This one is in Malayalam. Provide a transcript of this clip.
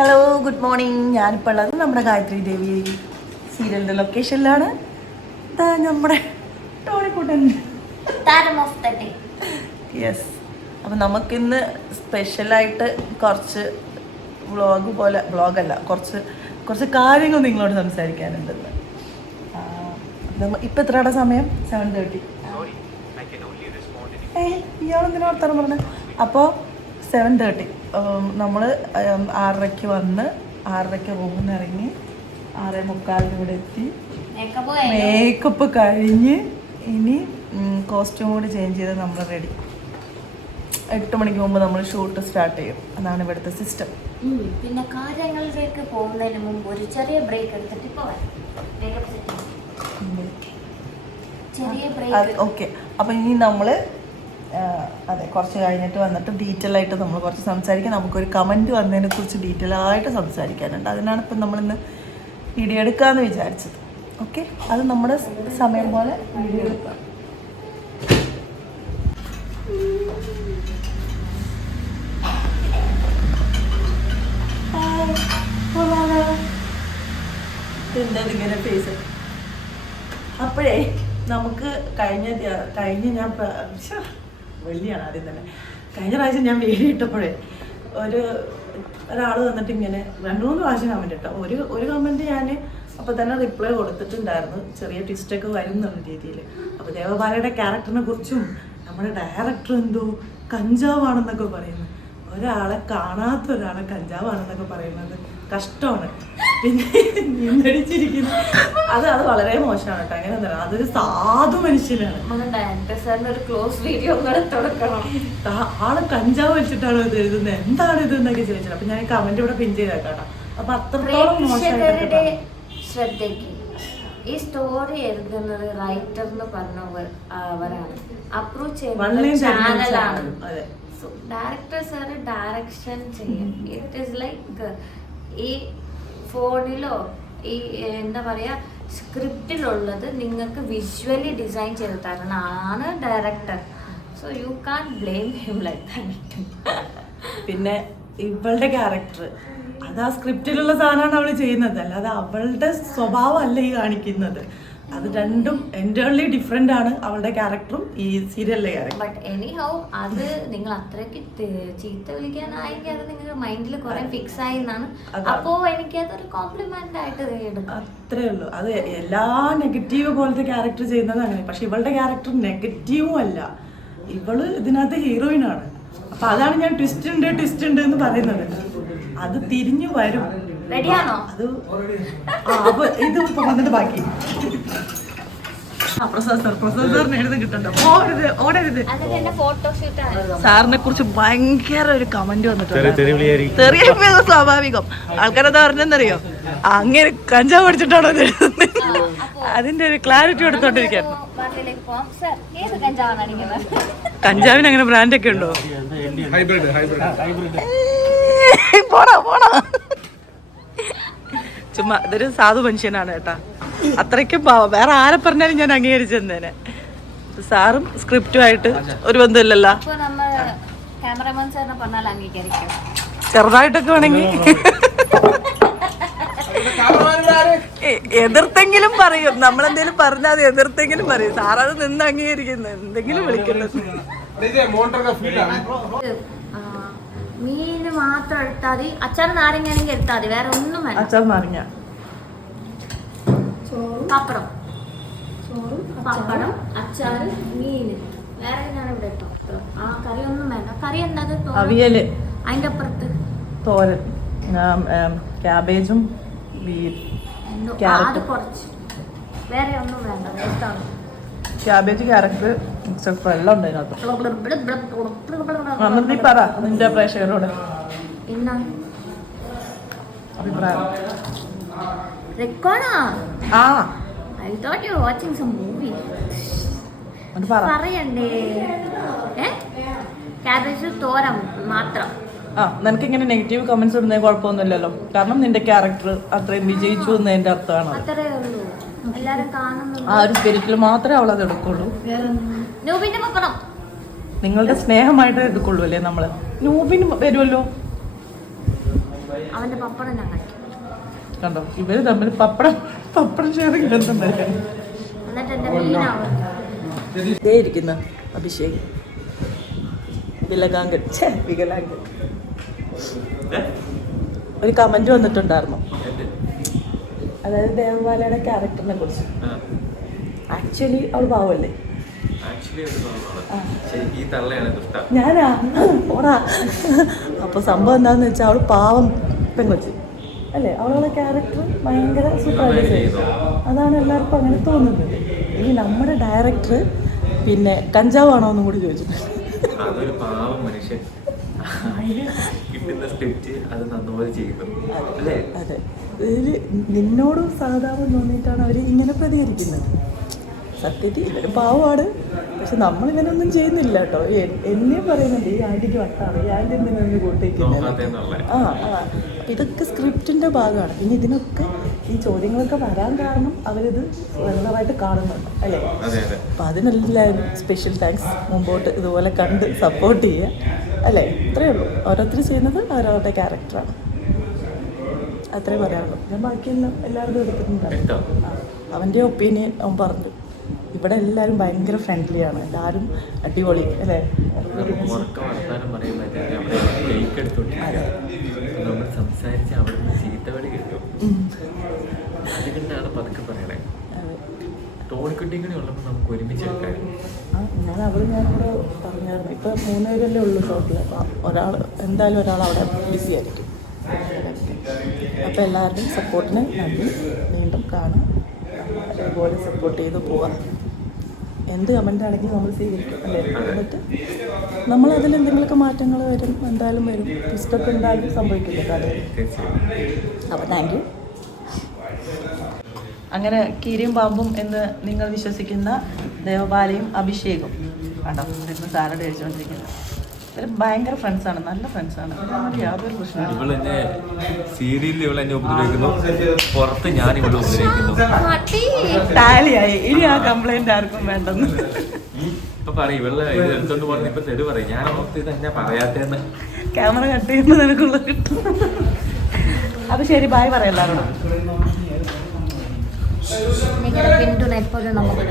ഹലോ ഗുഡ് മോർണിംഗ് ഞാനിപ്പോൾ ഉള്ളത് നമ്മുടെ ഗായത്രി ദേവി സീരിയലിന്റെ ലൊക്കേഷനിലാണ് ഇതാ നമ്മുടെ ടോണിക്കുട്ടൻ. യെസ് അപ്പം നമുക്കിന്ന് സ്പെഷ്യലായിട്ട് കുറച്ച് വ്ളോഗ് പോലെ വ്ളോഗല്ല കുറച്ച് കുറച്ച് കാര്യങ്ങൾ നിങ്ങളോട് സംസാരിക്കാനുണ്ടെന്ന് ഇപ്പം എത്രയുടെ സമയം? സെവൻ തേർട്ടി ഏയ് ഇയാളെന്തിനാ വർത്താനം പറഞ്ഞത് അപ്പോൾ സെവൻ തേർട്ടി നമ്മൾ ആറരയ്ക്ക് വന്ന് ആറരയ്ക്ക് റൂമിൽ നിന്ന് ഇറങ്ങി ആറേ മുക്കാലിന് ഇവിടെ എത്തി. മേക്കപ്പ് കഴിഞ്ഞ്. ഇനി കോസ്റ്റ്യൂം കൂടി ചേഞ്ച് ചെയ്ത് നമ്മൾ റെഡി എട്ട് മണിക്ക് മുമ്പ് നമ്മൾ ഷൂട്ട് സ്റ്റാർട്ട് ചെയ്യും. അതാണ് ഇവിടുത്തെ സിസ്റ്റം പിന്നെ കാര്യങ്ങളിലേക്ക് പോകുന്നതിന് മുമ്പ് ഒരു ചെറിയ ബ്രേക്ക് എടുത്തിട്ട് ചെറിയ ബ്രേക്ക് ഓക്കെ അപ്പം ഇനി നമ്മൾ അതെ കുറച്ച് കഴിഞ്ഞിട്ട് വന്നിട്ട് ഡീറ്റെയിൽ ആയിട്ട് നമ്മൾ കുറച്ച് സംസാരിക്കാം. നമുക്കൊരു കമന്റ് വന്നതിനെ കുറിച്ച് ഡീറ്റെയിൽ ആയിട്ട് സംസാരിക്കാനുണ്ട്. അതിനാണ് ഇപ്പം നമ്മളിന്ന് വീഡിയോ എടുക്കാമെന്ന് വിചാരിച്ചത്. ഓക്കെ അത് നമ്മുടെ സമയം പോലെ വീഡിയോ എടുക്കാം. ഫേസ് അപ്പോഴേ നമുക്ക് കഴിഞ്ഞ് കഴിഞ്ഞ ഞാൻ വെള്ളിയാണ് ആദ്യം തന്നെ. കഴിഞ്ഞ പ്രാവശ്യം ഞാൻ വീഡിയോ ഇട്ടപ്പോഴേ ഒരു ഒരാൾ വന്നിട്ട് ഇങ്ങനെ രണ്ട് മൂന്ന് പ്രാവശ്യം കമന്റ് ഇട്ടോ. ഒരു ഒരു കമന്റ് ഞാൻ അപ്പോൾ തന്നെ റിപ്ലൈ കൊടുത്തിട്ടുണ്ടായിരുന്നു. ചെറിയ ട്വിസ്റ്റൊക്കെ വരും എന്നുള്ള രീതിയിൽ. അപ്പോൾ ദേവബാലയുടെ ക്യാരക്ടറിനെ കുറിച്ചും നമ്മുടെ ഡയറക്ടർ എന്തോ കഞ്ചാവാണെന്നൊക്കെ പറയുന്നു. ഒരാളെ കാണാത്ത ഒരാളെ കഞ്ചാവാണെന്നൊക്കെ പറയുന്നത് കഷ്ടമാണ്. പിന്നെ നിന്നടിച്ചിരിക്കുന്നു അത് അത് വളരെ മോശമാണ് കേട്ടോ. അങ്ങനെ എന്താണ് അതൊരു സാധു മനുഷ്യനാണ്. ഒരു ക്ലോസ് വീഡിയോ ആൾ കഞ്ചാവ് വെച്ചിട്ടാണ് ഇത് എഴുതുന്നത് എന്താണ് ഇത് എന്നൊക്കെ ചോദിച്ചത് അപ്പൊ ഞാൻ കമന്റ് ഇവിടെ പിൻ ചെയ്തേക്കാട്ടോ അപ്പൊ അത്രത്തോളം മോശമായിട്ട് ശ്രദ്ധയ്ക്ക് ഈ സ്റ്റോറി എഴുതുന്നത് റൈറ്റർ എന്ന് പറഞ്ഞവരാണ് അവരാണ്. അപ്രൂവ് One ചെയ്യുന്നത് ചാനലാണ്. ഡയറക്ടർ സാറ് ഡയറക്ഷൻ ചെയ്യും. ഇറ്റ് ഈസ് ലൈക്ക് ഈ ഫോണിലോ ഈ എന്താ പറയുക സ്ക്രിപ്റ്റിലുള്ളത് നിങ്ങൾക്ക് വിഷ്വലി ഡിസൈൻ ചെയ്ത് തരണം. ആണ് director so you can blame him like പിന്നെ ഇവളുടെ ക്യാരക്ടർ അത് ആ സ്ക്രിപ്റ്റിലുള്ള സാധനമാണ് അവൾ ചെയ്യുന്നത്. അല്ലാതെ അവളുടെ സ്വഭാവം അല്ല ഈ കാണിക്കുന്നത്. അത് രണ്ടും എന്റർലി ഡിഫറെന്റ് ആണ് അവളുടെ ക്യാരക്ടറും ഈ സീരിയലിലെ ക്യാരക്ടർ ബട്ട് എനി ഹൗ അത് നിങ്ങൾ അത്രയ്ക്ക് ചീത്ത വിളിക്കാനായെങ്കിൽ അത് നിങ്ങളുടെ മൈൻഡിൽ കുറെ ഫിക്സ് ആയി എന്നാണ്. അപ്പോ എനിക്ക് അതൊരു കോംപ്ലിമെന്റ് ആയിട്ട് അത്രേ ഉള്ളൂ. അത് എല്ലാ നെഗറ്റീവ് പോലത്തെ ക്യാരക്ടർ ചെയ്യുന്നത് അങ്ങനെ പക്ഷെ ഇവളുടെ ക്യാരക്ടർ നെഗറ്റീവും അല്ല. ഇവൾ ഇതിനകത്ത് ഹീറോയിൻ ആണ്. അപ്പൊ അതാണ് ഞാൻ ട്വിസ്റ്റ് ഉണ്ട് ട്വിസ്റ്റ് ഉണ്ട് എന്ന് പറയുന്നത്. അത് തിരിഞ്ഞു വരും. റെഡിയാണോ അത് അപ്പൊ ഇത് ബാക്കി. സാറിനെ കുറിച്ച് ഭയങ്കര ഒരു കമന്റ് വന്നിട്ടുണ്ട്. ചെറിയ സ്വാഭാവികം. ആൾക്കാരെന്താ പറഞ്ഞെന്നറിയോ അങ്ങനെ കഞ്ചാവ് പഠിച്ചിട്ടാണോ ഇത് അതിന്റെ ഒരു ക്ലാരിറ്റി എടുത്തോണ്ടിരിക്കുന്നു കഞ്ചാവിന് അങ്ങനെ ബ്രാൻഡ് ഒക്കെ ഉണ്ടോ? ഹൈബ്രിഡ് ഹൈബ്രിഡ് ചുമ്മാ ഇതൊരു സാധു മനുഷ്യനാണ് കേട്ടാ. അത്രയ്ക്കും പാവം. വേറെ ആരെ പറഞ്ഞാലും ഞാൻ അംഗീകരിച്ചെന്നേനെ. സാറും സ്ക്രിപ്റ്റുമായിട്ട് ഒരു ബന്ധമില്ലല്ലോ. ചെറുതായിട്ടൊക്കെ വേണമെങ്കിൽ. എതിർത്തെങ്കിലും പറയും. നമ്മളെന്തെങ്കിലും പറഞ്ഞാൽ അത് എതിർത്തെങ്കിലും പറയും. സാറത് നിന്ന് അംഗീകരിക്കുന്നു എന്തെങ്കിലും വിളിക്കുന്നത്. മോട്ടർ മാത്രം എടുത്താൽ മതി അച്ചാർ നാരങ്ങയാണെങ്കിൽ എടുത്താൽ മതി വേറെ ഒന്നും വേണ്ട അച്ചാർ നാരങ്ങ പപ്പടം പപ്പടം അച്ചാർ മീൻ വേറെ ഞാൻ ഇവിടെ ആ കറി ഒന്നും വേണ്ട കറി എന്താ അവിയൽ അതിന്റെ അപ്പുറത്ത് തോരൻ ക്യാബേജും അത് കുറച്ച് വേറെ ഒന്നും വേണ്ട എടുത്താണ് ക്യാബേജ് ക്യാരറ്റ് എല്ലാം ഉണ്ട് അതിനകത്ത് പറ നിന്റെ പ്രേക്ഷകരോട് എന്നാ? അഭിപ്രായം. റെക്കോർഡാ ആ? I thought you watching some movie പറയണ്ടേ? ഏ? ക്യാബേജ് തോരൻ മാത്രം. ആ നിനക്ക് ഇങ്ങനെ നെഗറ്റീവ് കമന്റ്സ് ഇടുന്നത് കുഴപ്പമൊന്നുമില്ലല്ലോ. കാരണം നിന്റെ ക്യാരക്ടർ അത്രയും വിജയിച്ചു എന്നതിന്റെ അർത്ഥമാണ് ആ ഒരു സ്പിരിറ്റിൽ മാത്രമേ അവൾ അത് എടുക്കുള്ളൂ. നിങ്ങളുടെ സ്നേഹമായിട്ട് എടുക്കുള്ളൂ അല്ലേ നമ്മൾ? നൂബിന് വരുമല്ലോ അവന്റെ പപ്പടം ഞാൻ കഴിക്കും. കണ്ടോ? ഇവർ തമ്മിൽ പപ്പടം പപ്പടം ഷെയറിംഗ് എന്നിട്ട് ഇരിക്കുന്ന അഭിഷേക്. വിലകാങ്കൻ വികലാങ്കൻ ഒരു കമന്റ് വന്നിട്ടുണ്ടായിരുന്നു. അതായത് ദേവമാലയുടെ ക്യാരക്ടറിനെ കുറിച്ച്. ആക്ച്വലി അവൾ പാവല്ലേ ഞാനാ? പോടാ. അപ്പൊ സംഭവം എന്താന്ന് വെച്ചാൽ അവൾ പാവം പെങ്കൊച്ചി. അല്ലേ? അവളുടെ ക്യാരക്ടർ ഭയങ്കര സൂപ്പറായിട്ട് ചെയ്തു. അതാണ് എല്ലാവർക്കും അങ്ങനെ തോന്നുന്നത്. ഇനി നമ്മുടെ ഡയറക്ടർ പിന്നെ കഞ്ചാവാണോ എന്നും കൂടി ചോദിച്ചു. അതൊരു പാവം മനുഷ്യൻ. കിട്ടുന്ന സ്ക്രിപ്റ്റ് അത് നന്നായി ചെയ്യുന്നു അതെ ഇതിൽ നിന്നോടും സാധാരണ തോന്നിയിട്ടാണ് അവർ ഇങ്ങനെ പ്രതികരിക്കുന്നത്. സത്യത്തിൽ ഇവർ പാവമാണ്. പക്ഷെ നമ്മൾ ഒന്നും ചെയ്യുന്നില്ല കേട്ടോ. എന്നെ പറയുന്നുണ്ട് ഈ ആന്റിക്ക് വട്ടാണ്. ഈ ആന്റി എന്തിനൊന്ന് കൂട്ടിക്കുന്നത് ആ ആ. അപ്പൊ ഇതൊക്കെ സ്ക്രിപ്റ്റിന്റെ ഭാഗമാണ്. പിന്നെ ഇതിനൊക്കെ ഈ ചോദ്യങ്ങളൊക്കെ വരാൻ കാരണം അവരിത് സ്വന്തമായിട്ട് കാണുന്നുണ്ട് അല്ലേ? അപ്പം അതിനെല്ലാവരും സ്പെഷ്യൽ താങ്ക്സ് മുമ്പോട്ട് ഇതുപോലെ കണ്ട് സപ്പോർട്ട് ചെയ്യുക അല്ലേ? ഇത്രയേ ഉള്ളൂ. ഓരോരുത്തർ ചെയ്യുന്നത് അവരവരുടെ ക്യാരക്ടറാണ് അത്രേ പറയാറുള്ളൂ ഞാൻ ബാക്കിയെല്ലാം എല്ലാവരും എടുത്തിട്ടുണ്ടായിരുന്നു അവന്റെ ഒപ്പീനിയൻ അവൻ പറഞ്ഞു. ഇവിടെ എല്ലാവരും ഭയങ്കര ഫ്രണ്ട്ലിയാണ് എല്ലാവരും അടിപൊളി അല്ലേ? ഞാൻ അവിടെ കേക്ക് എടുത്തോണ്ടിരിക്കുക. നമ്മൾ സംസാരിച്ച് അവിടെ നിന്ന് ചീത്തവടി കിട്ടും ഉം. അതുകൊണ്ടാണ് പതുക്കെ പറയണേ? അതെ. കൂടി ഉള്ളപ്പോൾ നമുക്ക് ഒരുമിച്ച് എടുക്കാമായിരുന്നു ഞാൻ ഇവിടെ ഞാനിവിടെ പറഞ്ഞായിരുന്നു. ഇപ്പം മൂന്നുപേരല്ലേ ഉള്ളു അപ്പം ഒരാൾ എന്തായാലും ഒരാൾ അവിടെ ബിസി ആയിരിക്കും അപ്പോൾ എല്ലാവരുടെയും സപ്പോർട്ടിന് നന്ദി. വീണ്ടും കാണാം. അതുപോലെ സപ്പോർട്ട് ചെയ്ത് പോവാം. എന്ത് കമന്റ് ആണെങ്കിലും നമ്മൾ സ്വീകരിക്കും അല്ലേ? എന്നിട്ട് നമ്മൾ എന്തെങ്കിലുമൊക്കെ മാറ്റങ്ങൾ വരും എന്തായാലും വരും. പുസ്തകം എന്തായാലും സംഭവിക്കില്ല കഥ അപ്പം താങ്ക് യു അങ്ങനെ കീരിയും പാമ്പും എന്ന് നിങ്ങൾ വിശ്വസിക്കുന്ന ദേവപാലയും അഭിഷേകും. കണ്ടോ? ഇരുന്ന് സാലഡ് കഴിച്ചുകൊണ്ടിരിക്കുന്നത് ഇവർ ഭയങ്കര ഫ്രണ്ട്സാണ് നല്ല ഫ്രണ്ട്സാണ് യാതൊരു പ്രശ്നമില്ല ഇവളെന്നെ സീരിയലിൽ ഇവളെന്നെ ഉപദ്രവിക്കുന്നു. പുറത്ത് ഞാൻ ഇവിടെ ഉപദ്രവിക്കുന്നു. മടി ടാലിയായി. ഇനി ആ കംപ്ലൈന്റ് ആർക്കും വേണ്ടെന്ന്. ഇപ്പൊ പറയും ഇവളെ ഇത് എടുത്തോണ്ട് പോകുന്ന ഇപ്പൊ തെറി പറയും. ഞാൻ ഓർത്ത് ഇത് എന്നാ പറയാത്തേന്ന്. ക്യാമറ കട്ട് ചെയ്യുമ്പോൾ നിനക്കുള്ള കിട്ടും. അപ്പൊ ശരി ബായ് പറയാം എല്ലാവരോടും പിന്തുണ എപ്പോഴും നമുക്ക്